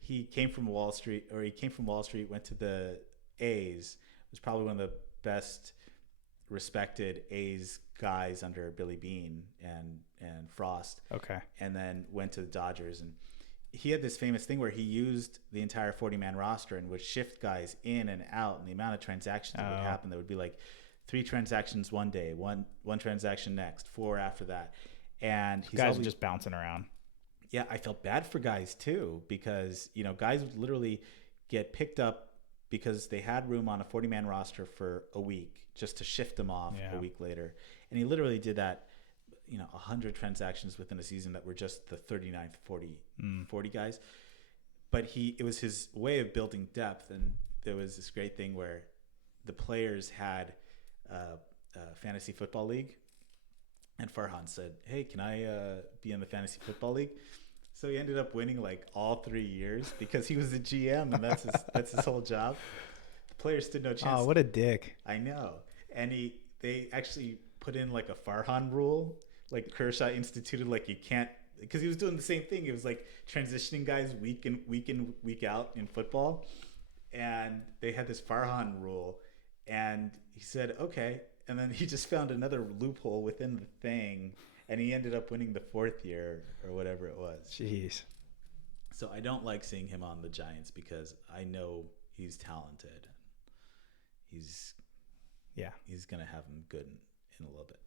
he came from Wall Street, went to the A's. Was probably one of the best respected A's guys under Billy Beane and Frost. Okay. And then went to the Dodgers, and he had this famous thing where he used the entire 40-man roster and would shift guys in and out, and the amount of transactions that would happen. There would be like 3 transactions one day, one transaction next, 4 after that. And he's guys just bouncing around. Yeah, I felt bad for guys too because, guys would literally get picked up because they had room on a 40-man roster for a week just to shift them off a week later. And he literally did that, 100 transactions within a season that were just the 39th, 40 guys. But it was his way of building depth. And there was this great thing where the players had a fantasy football league. And Farhan said, "Hey, can I be in the fantasy football league?" So he ended up winning like all 3 years because he was the GM, and that's his whole job. The players stood no chance. Oh, what a dick! I know. And they actually put in like a Farhan rule, like Kershaw instituted, like you can't, because he was doing the same thing. It was like transitioning guys week in, week out in football, and they had this Farhan rule, and he said, "Okay." And then he just found another loophole within the thing, and he ended up winning the 4th year or whatever it was. Jeez. So I don't like seeing him on the Giants because I know he's talented. He's going to have him good in a little bit.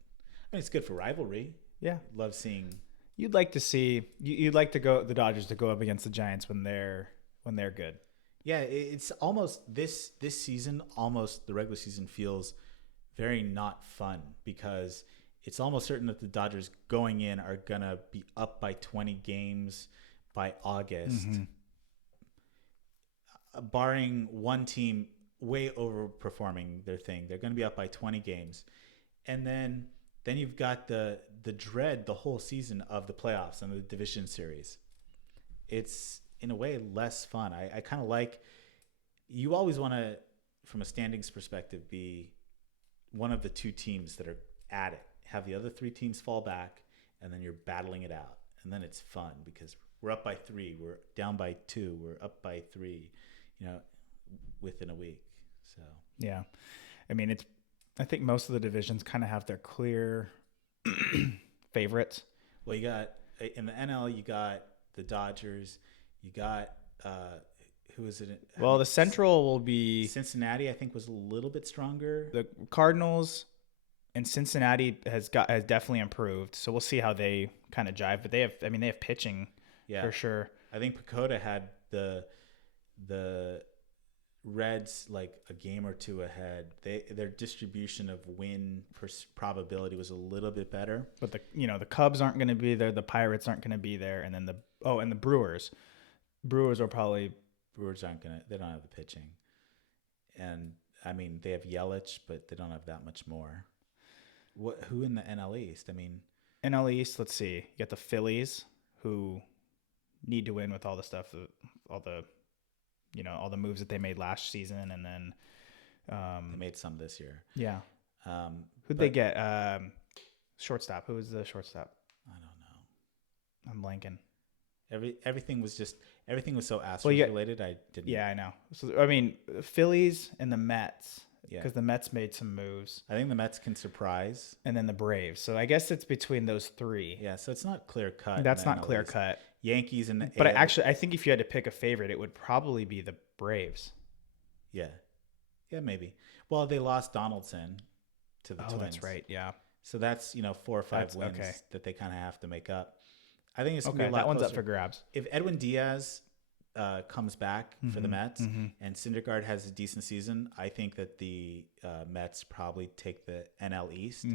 I mean, it's good for rivalry. Yeah. Love seeing. You'd like to see the Dodgers to go up against the Giants when they're good. Yeah, it's almost this season, almost the regular season feels very not fun because it's almost certain that the Dodgers going in are going to be up by 20 games by August, barring one team way overperforming their thing. They're going to be up by 20 games. And then you've got the dread the whole season of the playoffs and the division series. It's in a way less fun. I kind of like, you always want to, from a standings perspective, be one of the two teams that are at it. Have the other three teams fall back, and then you're battling it out. And then it's fun because we're up by 3, we're down by 2, we're up by 3, within a week. So yeah, I mean, I think most of the divisions kind of have their clear favorites. Well, you got in the NL, you got the Dodgers, you got who is it? Well, the Central will be Cincinnati. I think was a little bit stronger. The Cardinals and Cincinnati has definitely improved. So we'll see how they kind of jive. But they have pitching for sure. I think Pacoda had the Reds like a game or two ahead. Their distribution of win probability was a little bit better. But the Cubs aren't going to be there. The Pirates aren't going to be there. And then the Brewers. Brewers aren't gonna. They don't have the pitching. And I mean, they have Yelich, but they don't have that much more. Who in the NL East? I mean, NL East. Let's see. You got the Phillies, who need to win with all the stuff, all the moves that they made last season, and then they made some this year. Yeah. Who'd they get? Shortstop. Who was the shortstop? I don't know. I'm blanking. Everything was so Astros related. I didn't. Yeah, I know. So I mean, the Phillies and the Mets. Yeah. Because the Mets made some moves. I think the Mets can surprise. And then the Braves. So I guess it's between those three. Yeah, so it's not clear cut. That's not clear cut. Yankees and But I think if you had to pick a favorite, it would probably be the Braves. Yeah. Yeah, maybe. Well, they lost Donaldson to the Twins. Oh, that's right. Yeah. So that's, 4 or 5 wins that they kind of have to make up. I think it's going to be a lot that one's closer. Up for grabs. If Edwin Diaz comes back for the Mets and Syndergaard has a decent season, I think that the Mets probably take the NL East.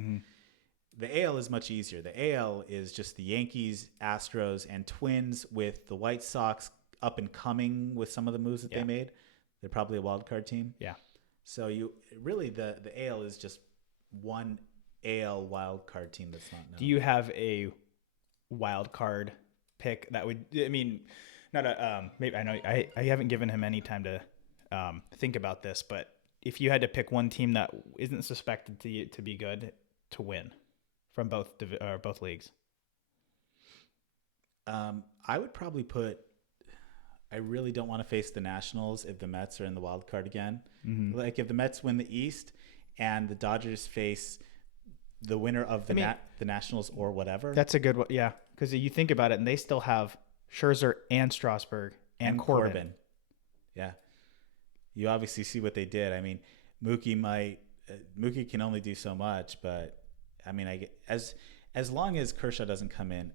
The AL is much easier. The AL is just the Yankees, Astros, and Twins with the White Sox up and coming with some of the moves that they made. They're probably a wild card team. Yeah. So the AL is just one AL wild card team that's not known. Do you have a wild card pick that would? I mean, not a maybe. I know I haven't given him any time to think about this, but if you had to pick one team that isn't suspected to be good to win from both leagues, I would probably put. I really don't want to face the Nationals if the Mets are in the wild card again. Like if the Mets win the East and the Dodgers face the winner of the Nationals or whatever. That's a good one. Yeah, because you think about it, and they still have Scherzer and Strasburg and Corbin. Yeah, you obviously see what they did. I mean, Mookie can only do so much, but I mean, as long as Kershaw doesn't come in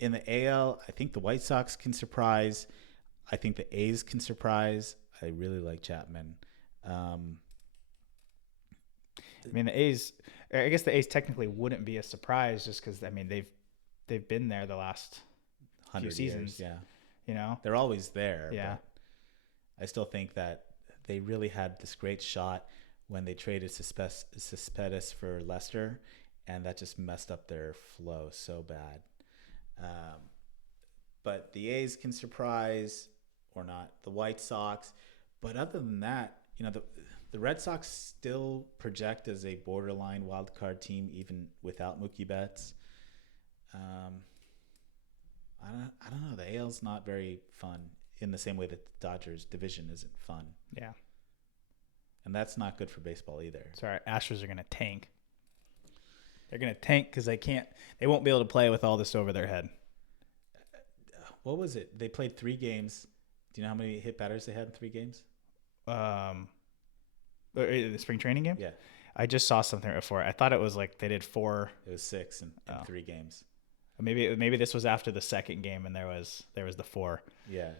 the AL, I think the White Sox can surprise. I think the A's can surprise. I really like Chapman. I mean, the A's. I guess the A's technically wouldn't be a surprise just because they've been there the last 100 few seasons. Years, yeah, they're always there. Yeah, but I still think that they really had this great shot when they traded Cespedes for Lester, and that just messed up their flow so bad. But the A's can surprise or not. The White Sox, but other than that, the Red Sox still project as a borderline wild card team even without Mookie Betts. I don't know. The AL's not very fun in the same way that the Dodgers division isn't fun. Yeah. And that's not good for baseball either. Sorry, Astros are going to tank. They're going to tank because they won't be able to play with all this over their head. What was it? They played 3 games. Do you know how many hit batters they had in 3 games? The spring training game? Yeah. I just saw something before. I thought it was like they did 4. It was 6 in 3 games. Maybe this was after the second game and there was the 4. Yeah.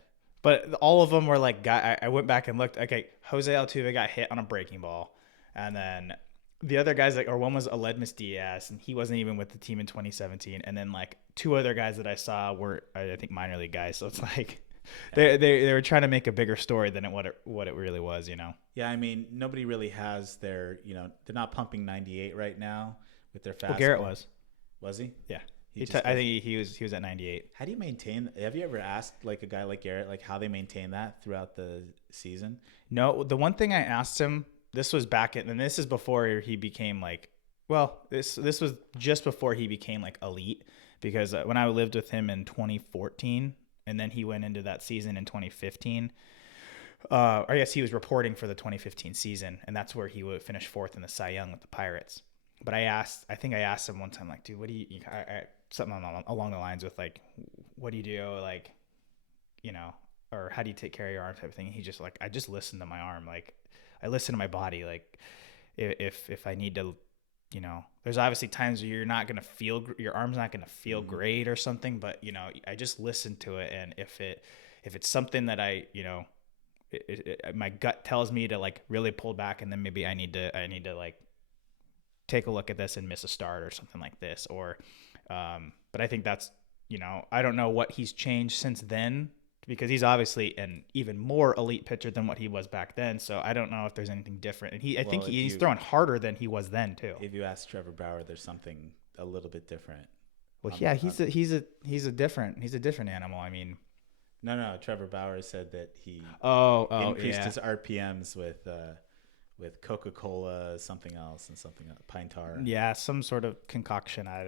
But all of them were like, I went back and looked. Okay, Jose Altuve got hit on a breaking ball. And then the other guys, one was Aledmus Diaz, and he wasn't even with the team in 2017. And then 2 other guys that I saw were, I think, minor league guys. So it's like they were trying to make a bigger story than what it really was, Yeah, I mean, nobody really has their, they're not pumping 98 right now with their fastball. Well, Garrett was. Was he? Yeah. I think he was at 98. How do you maintain? Have you ever asked like a guy like Garrett like how they maintain that throughout the season? No, the one thing I asked him, this was back in, and this is before he became like, well, this was just before he became like elite, because when I lived with him in 2014, and then he went into that season in 2015. Or I guess he was reporting for the 2015 season, and that's where he would finish fourth in the Cy Young with the Pirates. But I think I asked him one time, like, dude, what do you something along the lines with like, what do you do, like, or how do you take care of your arm type of thing? And he just like, I just listen to my arm, like, I listen to my body, like, if I need to, there's obviously times where you're not gonna feel, your arm's not gonna feel great or something, but I just listen to it, and if it's something that I my gut tells me to like really pull back, and then maybe I need to like take a look at this and miss a start or something like this, or but I think that's I don't know what he's changed since then, because he's obviously an even more elite pitcher than what he was back then, so I don't know if there's anything different, and I think he's throwing harder than he was then too. If you ask Trevor Bauer, there's something a little bit different. Well, yeah, he's a different animal. I mean, No. Trevor Bauer said that he increased his RPMs with Coca-Cola, something else, pine tar. Yeah, some sort of concoction. I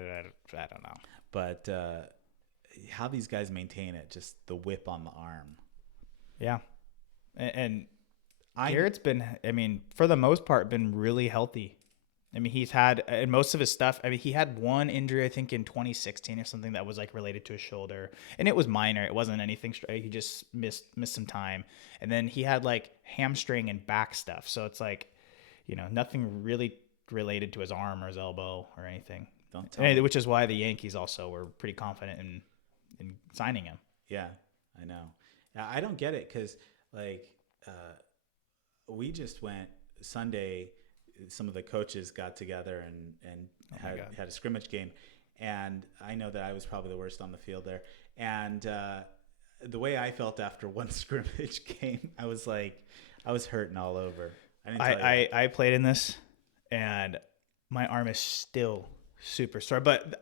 don't know. But how these guys maintain it, just the whip on the arm. Yeah, and Garrett's been, for the most part, been really healthy. He's had, and most of his stuff, he had one injury, I think, in 2016 or something that was like related to his shoulder, and it was minor. It wasn't anything. He just missed some time. And then he had like hamstring and back stuff. So it's like, nothing really related to his arm or his elbow or anything. Don't tell me. Which is why the Yankees also were pretty confident in signing him. Yeah, I know. I don't get it, because like we just went Sunday. Some of the coaches got together and had a scrimmage game, and I know that I was probably the worst on the field there. And the way I felt after one scrimmage game, I was hurting all over. I played in this, and my arm is still super sore. But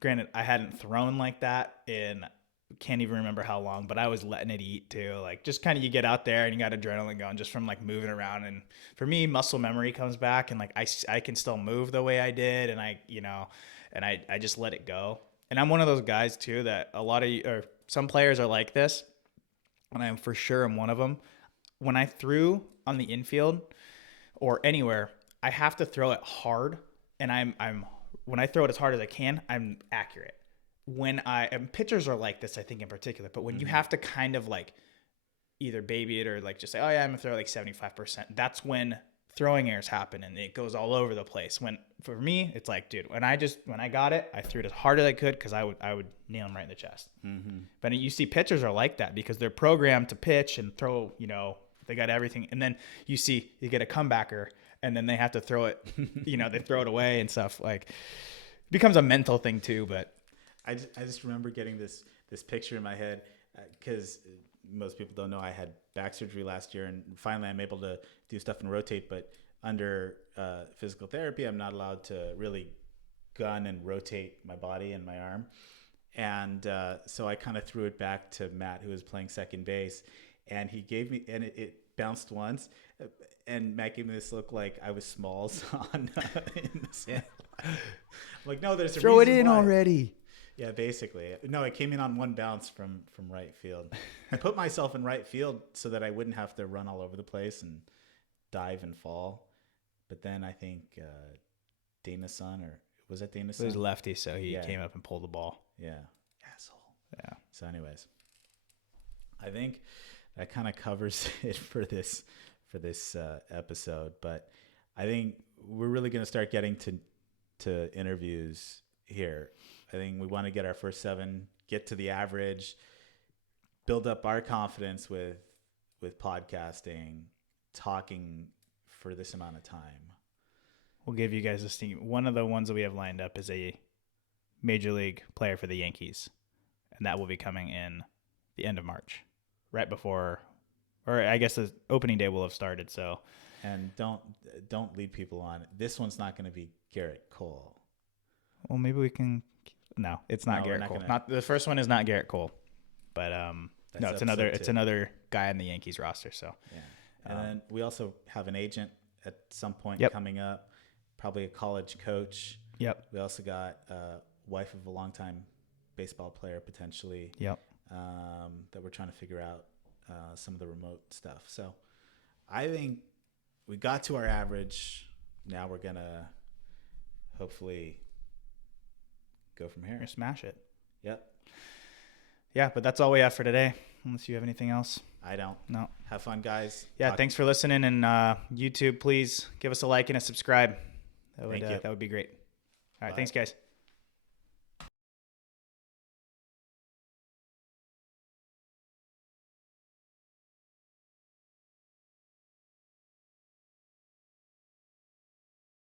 granted, I hadn't thrown like that in can't even remember how long, but I was letting it eat too. Like, just kind of, you get out there and you got adrenaline going just from like moving around. And for me, muscle memory comes back, and like I can still move the way I did, and I just let it go. And I'm one of those guys too that some players are like this, and I'm for sure I'm one of them. When I threw on the infield or anywhere, I have to throw it hard, and when I throw it as hard as I can, I'm accurate. And pitchers are like this, I think, in particular, but when you have to kind of like either baby it or like just say, oh yeah, I'm gonna throw like 75%, that's when throwing errors happen and it goes all over the place. When for me, it's like, dude, when I got it, I threw it as hard as I could, because I would nail him right in the chest. But you see pitchers are like that because they're programmed to pitch and throw, they got everything. And then you get a comebacker, and then they have to throw it, they throw it away and stuff. Like, it becomes a mental thing too. But I just remember getting this picture in my head, because most people don't know I had back surgery last year, and finally I'm able to do stuff and rotate. But under physical therapy, I'm not allowed to really gun and rotate my body and my arm. And so I kind of threw it back to Matt, who was playing second base, and he gave me, and it bounced once, and Matt gave me this look like I was Smalls in the sand. I'm like, no, there's a throw it reason in why. already. Yeah, basically. No, it came in on one bounce from right field. I put myself in right field so that I wouldn't have to run all over the place and dive and fall. But then I think Dana's son, or was that Dana's son? It was lefty, so he came up and pulled the ball. Yeah. Asshole. Yeah. So anyways, I think that kind of covers it for this episode. But I think we're really going to start getting to interviews here. I think we want to get our first 7, get to the average, build up our confidence with podcasting, talking for this amount of time. We'll give you guys this thing. One of the ones that we have lined up is a major league player for the Yankees, and that will be coming in the end of March, right before, or I guess the opening day will have started. So, and don't lead people on. This one's not going to be Garrett Cole. Well, maybe we can. No, it's not No, Garrett we're not Cole. gonna- Not the first one is not Garrett Cole, but no, it's another. episode It's 2. another guy on the Yankees roster. So Yeah. And then we also have an agent at some point Yep. coming up, probably a college coach. yep, We also got wife of a longtime baseball player potentially yep. that we're trying to figure out some of the remote stuff. So I think we got to our average. Now we're going to hopefully go from here. Or smash it. Yep. Yeah, but that's all we have for today. Unless you have anything else. I don't. No. Have fun, guys. Yeah, thanks for listening. And YouTube, please give us a like and a subscribe. Thank you. That would be great. All right, Bye. thanks, guys.